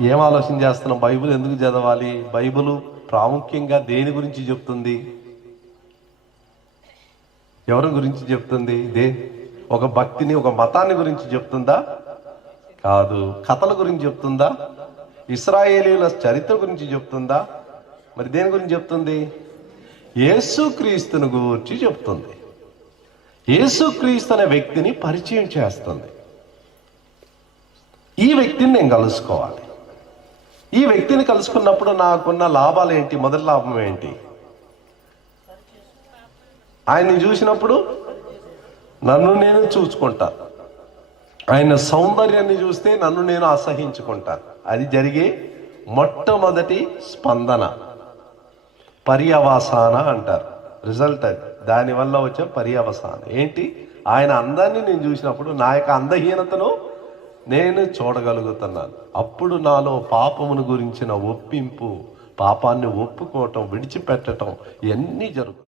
ఏం ఆలోచన చేస్తున్నాం? బైబిల్ ఎందుకు చదవాలి? బైబిల్ ప్రాముఖ్యంగా దేని గురించి చెప్తుంది? ఎవరి గురించి చెప్తుంది? ఒక భక్తిని, ఒక మతాన్ని గురించి చెప్తుందా? కాదు. కథల గురించి చెప్తుందా? ఇశ్రాయేలీయుల చరిత్ర గురించి చెప్తుందా? మరి దేని గురించి చెప్తుంది? యేసుక్రీస్తుని గురించి చెప్తుంది. యేసుక్రీస్తు అనే వ్యక్తిని పరిచయం చేస్తుంది. ఈ వ్యక్తిని నేను కలుసుకోవాలి. ఈ వ్యక్తిని కలుసుకున్నప్పుడు నాకున్న లాభాలు ఏంటి? మొదటి లాభం ఏంటి? ఆయన్ని చూసినప్పుడు నన్ను నేను చూసుకుంటాను. ఆయన సౌందర్యాన్ని చూస్తే నన్ను నేను అసహించుకుంటాను. అది జరిగే మొట్టమొదటి స్పందన, పర్యవసాన అంటారు. రిజల్ట్ అది. దానివల్ల వచ్చే పర్యవసాన ఏంటి? ఆయన అందాన్ని నేను చూసినప్పుడు నా యొక్క అందహీనతను నేను చూడగలుగుతున్నాను. అప్పుడు నాలో పాపమును గురించిన ఒప్పింపు, పాపాన్ని ఒప్పుకోవటం, విడిచిపెట్టడం ఇవన్నీ జరుగుతాయి.